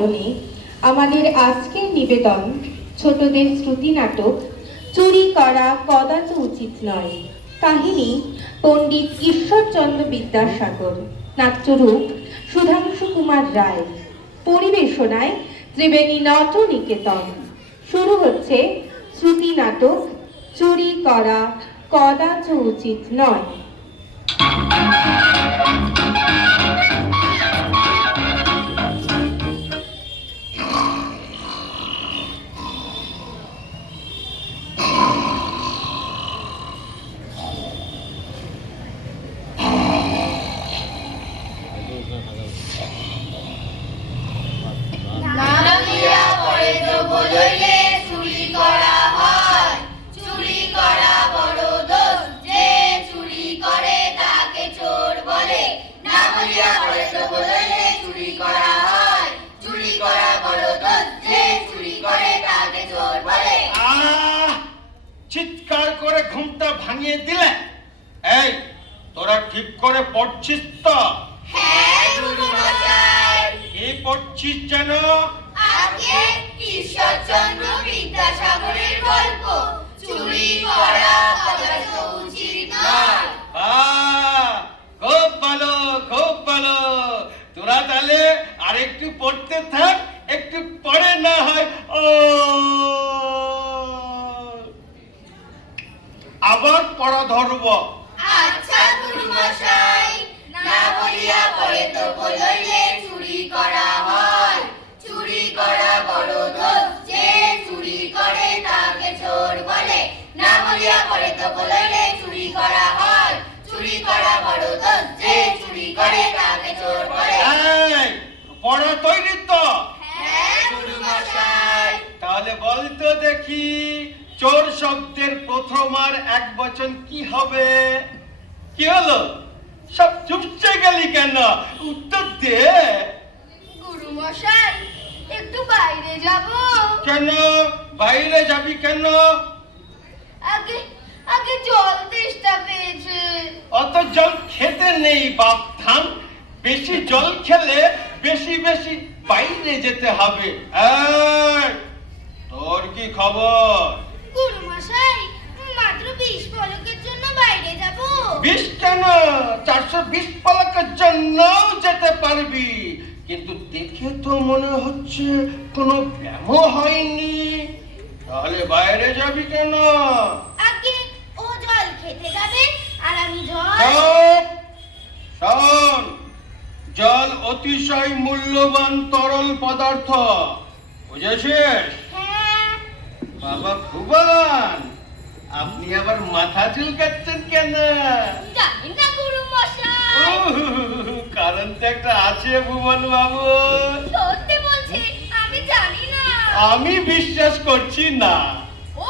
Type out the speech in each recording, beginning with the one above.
আয়োজনে আমাদের আজকের নিবেদন ছোটদের শ্রুতি নাটক চুরি করা কদাচ উচিত নয়। কাহিনী পণ্ডিত ঈশ্বরচন্দ্র বিদ্যাসাগর, নাট্যরূপ সুধাংশু কুমার রায়, পরিবেশনায় ত্রিবেণী নটনিকেতন। শুরু হচ্ছে শ্রুতি নাটক চুরি করা কদাচ উচিত নয়। চিৎকার করে ঘুমটা ভাঙিয়ে দিলে। এই তোরা ঠিক করে পড়ছিস তো? হ্যাঁ গুরুমশাই। কি পড়ছিস যেন? আগে ঈশ্বরচন্দ্র বিদ্যাসাগরের গল্প চুরি করা কদাচ উচিত নয়। খুব ভালো, খুব ভালো। তোরা তাহলে আরেকটু পড়তে থাক, একটু পড়ে না হয় আবার পড়া ধরব। আচ্ছা গুরুমশাই। না বলিয়া পরে তো বলইলে চুরি করা হয়। চুরি করা বড় দোষ, যে চুরি করে তাকে চোর বলে। না বলিয়া পরে তো বলইলে চুরি করা হয়। চুরি করা বড় দোষ, যে চুরি করে তাকে চোর বলে। পড়া তৈরি তো? হ্যাঁ গুরুমশাই। তাহলে বলতো দেখি, চোর শব্দের প্রথম আর এক বচন কি হবে? কি হলো? সব চুপচে গেলি কেন? উত্তর দে। গুরুমশাই, একটু বাইরে যাব। কেন বাইরে যাবি কেন? আগে আগে জল তেষ্টা পেয়েছে। অত জল খেতে নেই বাপ ধান। বেশি জল খেলে বেশি বেশি বাইরে যেতে হবে। তোর কি খবর? গুরুমশাই, মাত্র 20 পলকের জন্য বাইরে যাব। 20 কেন, 420 পলকের জন্যও যেতে পারবি। কিন্তু দেখে তো মনে হচ্ছে কোনো ব্যায়ামও হয়নি। তাহলে বাইরে যাবি কেন? আগে ও জল খেতে যাবে আর আমি জল। শোন, জল অতিশয় মূল্যবান তরল পদার্থ, বুঝেছিস? হ্যাঁ। বাবা ভুবন, আপনি আবার মাথা চুলকাচ্ছেন কেন? জানি না গুরুমশাই। কারণ তো একটা আছে ভুবন বাবু। সত্যি বলছি, আমি জানি না। আমি বিশ্বাস করছি না। ও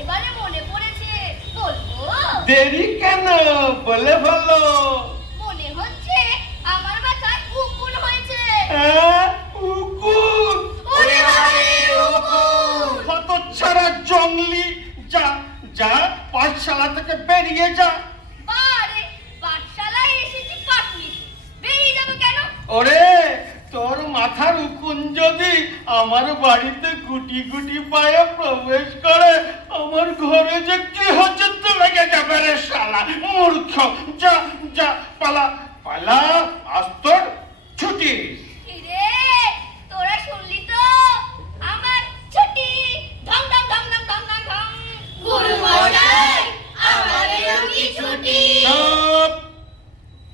এবারে মনে পড়েছে, বলবো? দেরি কেন, বলে ভালো। মনে হচ্ছে আমার মাথায় উকুন হয়েছে। উকুন? ওরে বাবারে, উকুন! হতচ্ছাড়া জঙ্গলি, যা যা পাঠশালা থেকে বেরিয়ে যা। বারে, পাঠশালায় এসেছি পাটনি, বেরিয়ে যাবো কেন? ওরে, তোর মাথার উকুন যদি আমার বাড়িতে গুটি গুটি পায়ে প্রবেশ করে, আমার ঘরে যে কি হচ্ছে তো লেগে যাবে রে শালা মূর্খ। যা যা, পালা পালা, আজ তোর ছুটি। রে, তোরা শুনলি তো? আমার ছুটি। ঢং ঢং ঢং ঢং ঢং ঢং ঢং। গুরুমশাই, আমাদেরও কি ছুটি? চুপ!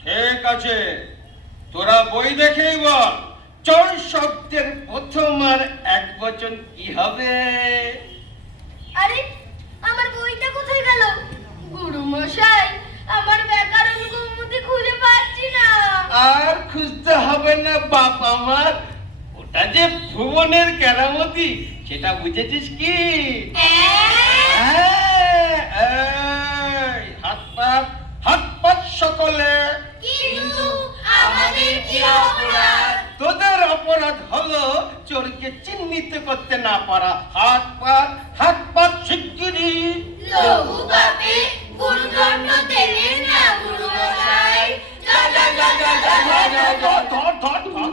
ঠিক আছে, তোরা বই দেখেই বল, চোর শব্দের প্রথম আর এক বচন কি হবে? আরে, আমার বইটা কোথায় গেল? গুরুমশাই, আমার ব্যাকরণ কৌমুদি খুঁজে পাচ্ছি না। আর খুঁজতে হবে না বাপ আমার, ওটা যে ভুবনের কেরামতি, সেটা বুঝেছিস কি? হাত পাত সকলে। কিন্তু আমাদের কি অপরাধ? তোদের অপরাধ হলো চোরকে চিহ্নিত করতে না পারা। হাত পাত শিগগিরি। লঘু পাপে গুরুদণ্ড দেবেন না গুরুমশাই। ধর ধর ধর।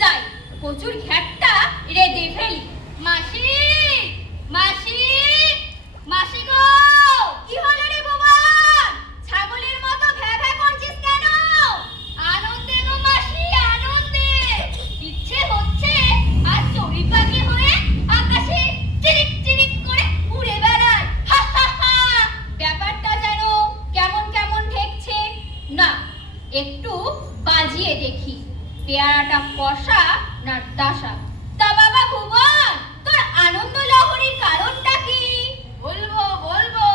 যাই কচুর ঘ্যাটটা রেঁধে ফেলি। মাসি, মাসি, মাসি গো, কি হলো রে ভুবন? ছাগলের মতো ভ্যা ভ্যা করছিস কেন? আনন্দে গো মাসি, আনন্দে। ইচ্ছে হচ্ছে আর চড়ুই পাখি হয়ে আকাশে চিরিক চিরিক করে উড়ে বেড়ায়। হা হা হা। ব্যাপারটা যেন কেমন কেমন ঠেকছে না, একটু বাজিয়ে দেখি পেয়ারাটা কষা না ডাসা। তা বাবা ভুবন, তোর আনন্দ লহরীর কারণটা কি? বলবো বলবো,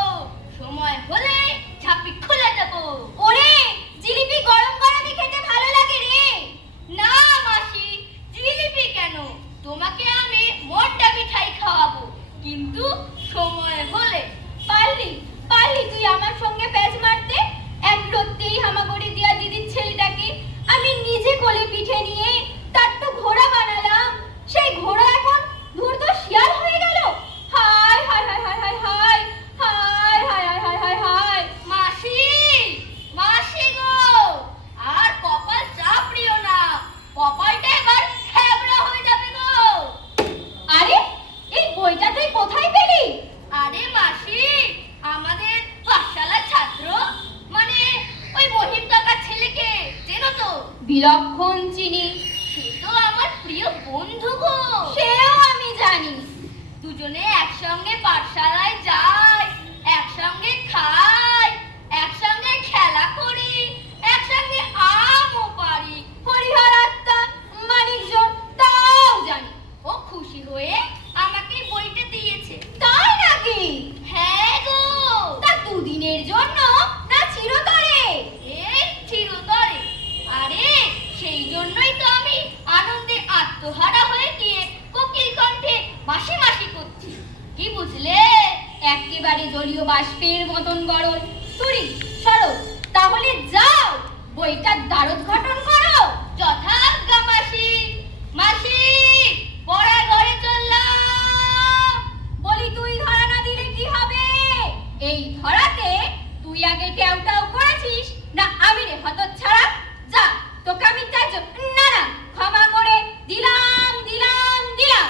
সময় হলে ঝাঁপি খুলে দেবো। ওরে, জিলিপি গরম গরমই খেতে ভালো লাগে রে। না মাসি, জিলিপি কেন, তোমাকে আমি মোটা মিঠাই খাওয়াবো, কিন্তু সময় হলে। পারলি পারলি তুই আমার সঙ্গে প্যাচ মারতে? এক রত্তেই হামাগুড়ি দিয়া দিদির ছেলেটাকে আমি নিজে কোলে পিঠে নিয়ে তার তো ঘোড়া বানালাম, সেই ঘোড়া এখন ধূর্ত শিয়াল হয়ে গেল। হায় হায় হায় হায় হায় হায় হায় হায় হায় হায় হায় হায়। মাসি, মাসি গো, আর কপাল চাপড়িও না, কপালটা এবার থেবড়া হয়ে যাবে গো। আরে, এই বইটা তুই কোথায় পেলি? আরে মাসি, আমাদের পাঠশালার ছাত্র, মানে ওই মহিম কাকার ছেলেকে চেনো তো? বিলক্ষণ চিনি, সে তো আমার প্রিয় বন্ধু গো। সেও আমি জানি। দুজনে একসঙ্গে পাঠশালায় যাই, একসঙ্গে খাই, একসঙ্গে খেলা করি, একসঙ্গে আমও পারি। হরিহর আত্মা মানিকজন তাও জানি। ও খুশি হয়ে আমাকে বইটা দিয়েছে। তাই নাকি? হ্যাঁ গো। তা দুদিনের জন্য না চিরতরে? এই চিরতরে। আরে সেই জন্যই তো আমি আনন্দে আত্মহারা হয়ে গিয়ে কোকিল কণ্ঠে মাসি মাসি করছি। কি বুঝলে? একেবারে জলীয় বাষ্পের মতন গরল। তুরি সরো, তাহলে যাও বইটার দ্বারোদ্ঘাটন করো। যথাজ্ঞা মাসি। মাসি, পড়া ঘরে চললাম। বলি তুই ধরা না দিলে কি হবে? এই ধরাতে তুই আগে ট্যাউটাও করেছিস না আমি রে হতচ্ছাড়া? যা, তোকে আমি ত্যায্য, না না, ক্ষমা করে দিলাম দিলাম দিলাম।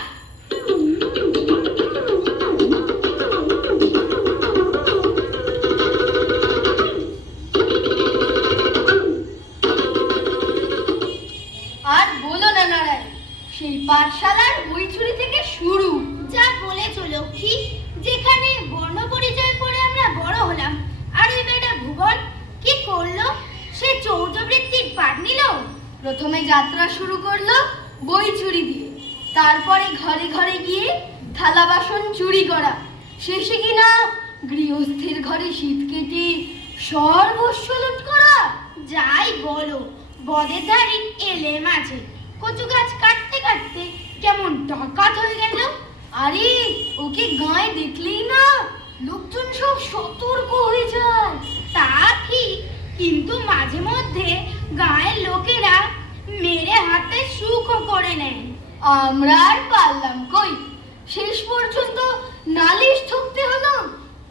আর বলো না নারায়ণ, সেই পাঠশালার বই চুরি থেকে শুরু। যা বলেছো লক্ষ্মী, যেখানে বর্ণ পরিচয় পড়ে আমরা বড় হলাম, আর ওই বেটা ভুবন কি করলো? সে চৌর্যবৃত্তির পাঠ নিল। প্রথমে যাত্রা শুরু করলো বই চুরি দিয়ে, তারপরে ঘরে ঘরে গিয়ে থালা বাসন চুরি করা, শেষে কিনা গৃহস্থের ঘরে শীত কেটে সর্বস্ব লুট করা। যাই বলো, বদের ধারি এলে মাঝে কচু গাছ কাটতে কাটতে কেমন ডাকাত হয়ে গেল। আরে ওকে গায়ে দেখলেই না লোকজন সব সতর্ক হয়ে যায়। তা ঠিক, কিন্তু মাঝে মধ্যে গায়ের লোকেরা মেরে হাতে সুখও করে নেয়। আমরা আর পারলাম কই, শেষ পর্যন্ত নালিশ ঠুকতে হলো।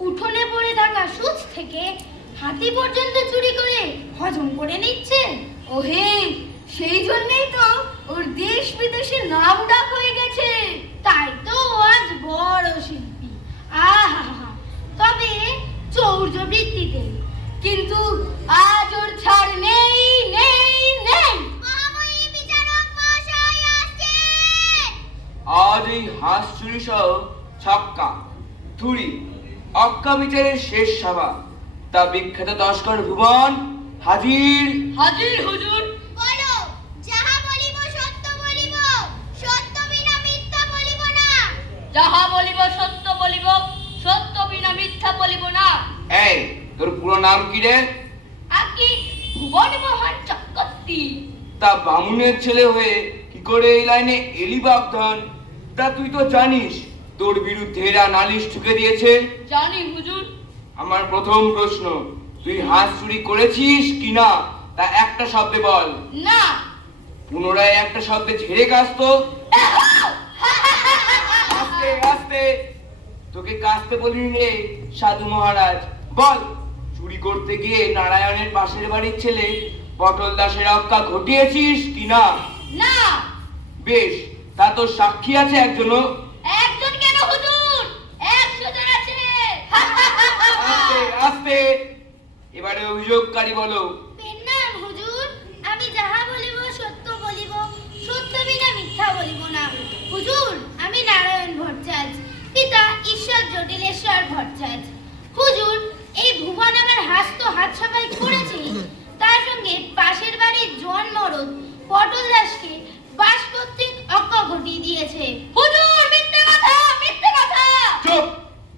উঠোনে পড়ে থাকা সুচ থেকে হাতি পর্যন্ত চুরি করে হজম করে নিচ্ছে। ওহে, সেই জন্যই তো ওর দেশ বিদেশে নাম ডাক হয়ে গেছে। তাই তো আজ বড় শিল্পী। আহা, তবে চৌর্যবৃত্তিতে কিন্তু আজ ওর ছাড় নেই নেই নেই। মহাময়ী বিচারক মহাশয় আসছেন। আজ এই হাঁস চুরি সহ ছক্কা থুড়ি অক্কা বিচারের শেষ সভা। তা বিখ্যাত তস্কর ভুবন হাজির। হাজির হুজুর। বলো, যাহা বলিব সত্য বলিব, সত্য বিনা মিথ্যা বলিব না। যাহা বলিব সত্য বলিব, সত্য বিনা মিথ্যা বলিব না। এই, তোর পুরো নাম কি রে? আকি ভুবন মোহন চক্রবর্তী। তা বামুনের ছেলে হয়ে কি করে এই লাইনে এলি বাপধন? তা তুই তো জানিস তোর বিরুদ্ধে এরা নালিশ ঠুকে দিয়েছে। জানি হুজুর। আমার প্রথম প্রশ্ন, তুই হাঁস চুরি করেছিস কিনা তা একটা শব্দে বল। না। পুনরায় একটা শব্দে ঝেড়ে কাশতো। আস্তে আস্তে, তোকে কাশতে বলিনি রে সাধু মহারাজ। বল, চুরি করতে গিয়ে নারায়ণের পাশের বাড়ির ছেলে পটল দাসের অক্কা ঘটিয়েছিস কিনা? না। বেশ, তা তো সাক্ষী আছে একজনও। একজন কেন হুজুর, 100 জন আছে। আস্তে আস্তে, এবারে অভিযোগকারী বলো। পেন্নাম হুজুর, আমি যাহা বলিব সত্য বলিব, সত্য বিনা মিথ্যা বলিব না। হুজুর, আমি নারায়ণ ভট্টাচার্য, পিতা ঈশ্বর জটিলেশ্বর ভট্টাচার্য। হুজুর, এই ভুবন আমার হাস্ত হাত সাফাই করেছে, তার সঙ্গে পাশের বাড়ির জোয়ান মরদ পটল দাসকে বাস কর্তৃক অক্কা ঘটিয়ে দিয়েছে। হুজুর, মিথ্যে কথা, মিথ্যে কথা। চুপ!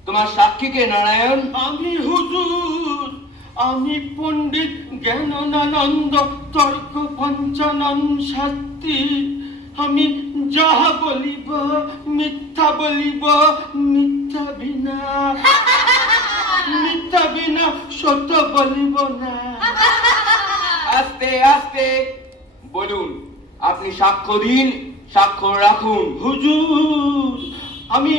তোমার সাক্ষীকে নারায়ণ? আমি হুজুর, আমি পণ্ডিত জ্ঞানানন্দ তর্ক পঞ্চানন শাস্ত্রী। আমি যাহা বলিব মিথ্যা বলিব, মিথ্যা বিনা সত্য বলিব না। আস্তে আস্তে বলুন, আপনি সাক্ষ্য দিন, স্বাক্ষর রাখুন। হুজুর, আমি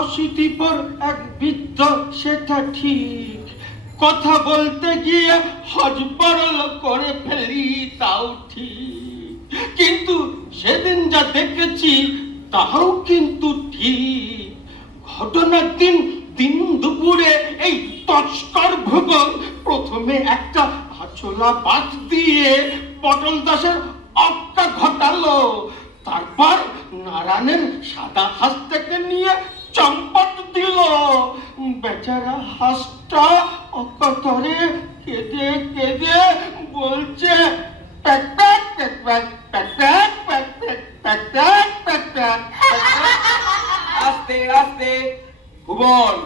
অশীতিপর এক বৃদ্ধ, সেটা ঠিক। কথা বলতে গিয়ে হজবরল করে ফেলি, তাও ঠিক। কিন্তু সেদিন যা দেখেছি তাহাও কিন্তু ঠিক। ঘটনার দিন দুপুরে এই তস্কর ভুবন প্রথমে একটা আচলা বাজ দিয়ে পটল দাসের অক্কা ঘটালো। তারপর নারায়ণের সাদা হাঁস থেকে নিয়ে চম্পট দিল। বেচারা হাঁসটা অকাতরে কেঁদে কেঁদে বলছে, pack pack pack pack pack pack pack pack pack pack pack pack. আস্তে আস্তে, ভুবন,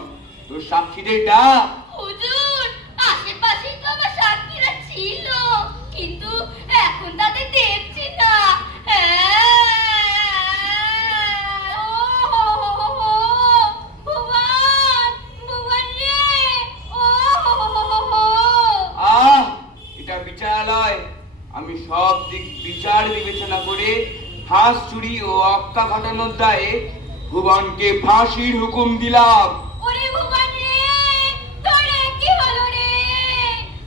তোর সাক্ষীদের ডাক। হুজুর, আশেপাশেই তো আমার সাক্ষীরা ছিল, কিন্তু এখন তাদের দেখছি না। ভুবন, ভুবন রে, আহ, এটা বিচারালয়। আমি সব দিক বিচার বিবেচনা করে হাঁস চুরি ও অক্কা ঘটানোর দায়ে ভুবনকে ফাঁসির হুকুম দিলাম। ওরে ভুবন রে, তোর কি হলো রে?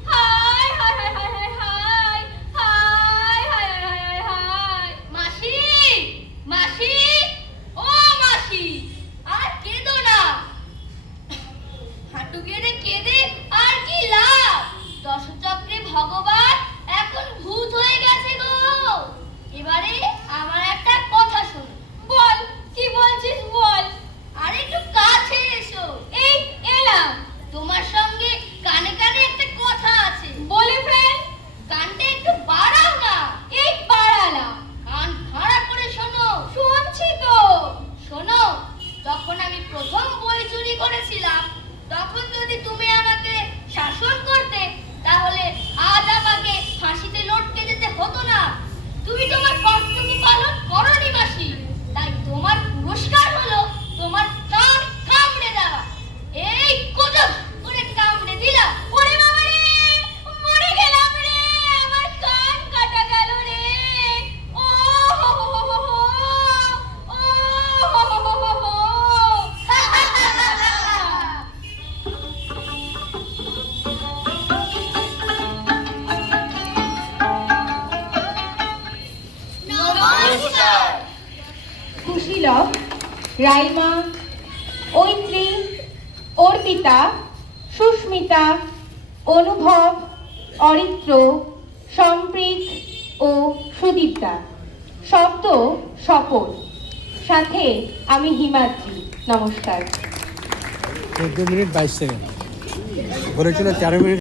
হায় হায় হায় হায় হায় হায় হায় হায় হায় হায়। মাসি, মাসি, ও মাসি, আর কেঁদো না। হাঁটু গেড়ে কেঁদে আর কি লাভ? দশচক্রে ভগবান এখন ভূত হয়ে গেছে গো। এবারে আমার একটা কথা শোনো। বল, কি বলছিস বল। আরে একটু কাছে এসো। এই এলাম। তোমার সঙ্গে কানে কানে একটা কথা আছে। বলে ফেল। কানটা একটু বাড়াও না। এই বাড়ালাম। কান খাড়া করে শোনো। শুনছি তো। শোনো, যখন আমি প্রথম বই চুরি করেছিলাম, তখন যদি তুমি আমাকে শাসন করতে, তাহলে আজ আমাকে ফাঁসিতে লটকে যেতে হতো না। তুমি তোমার কর্তব্য পালন করোনি মাসি, তাই তোমার পুরস্কার হলো তোমার কান কামড়ে দেওয়া। এই কোজো করে কামড়ে দিলা। ওরে বাবা রে, মরে গেলাম রে, আমার কান কাটা গেল রে। ও হো হো হো হো হো, ও হো হো হো হো হো। নমস্কার। কুশীলব, রাইমা, ঐত্রী, অর্পিতা, সুস্মিতা, অনুভব, অরিত্র, সম্প্রীত ও সুদীপ্তা। শব্দ শপথ, সাথে আমি হিমাদ্রি। নমস্কার। 14 মিনিট 22 সেকেন্ড বলেছিল 13 মিনিট।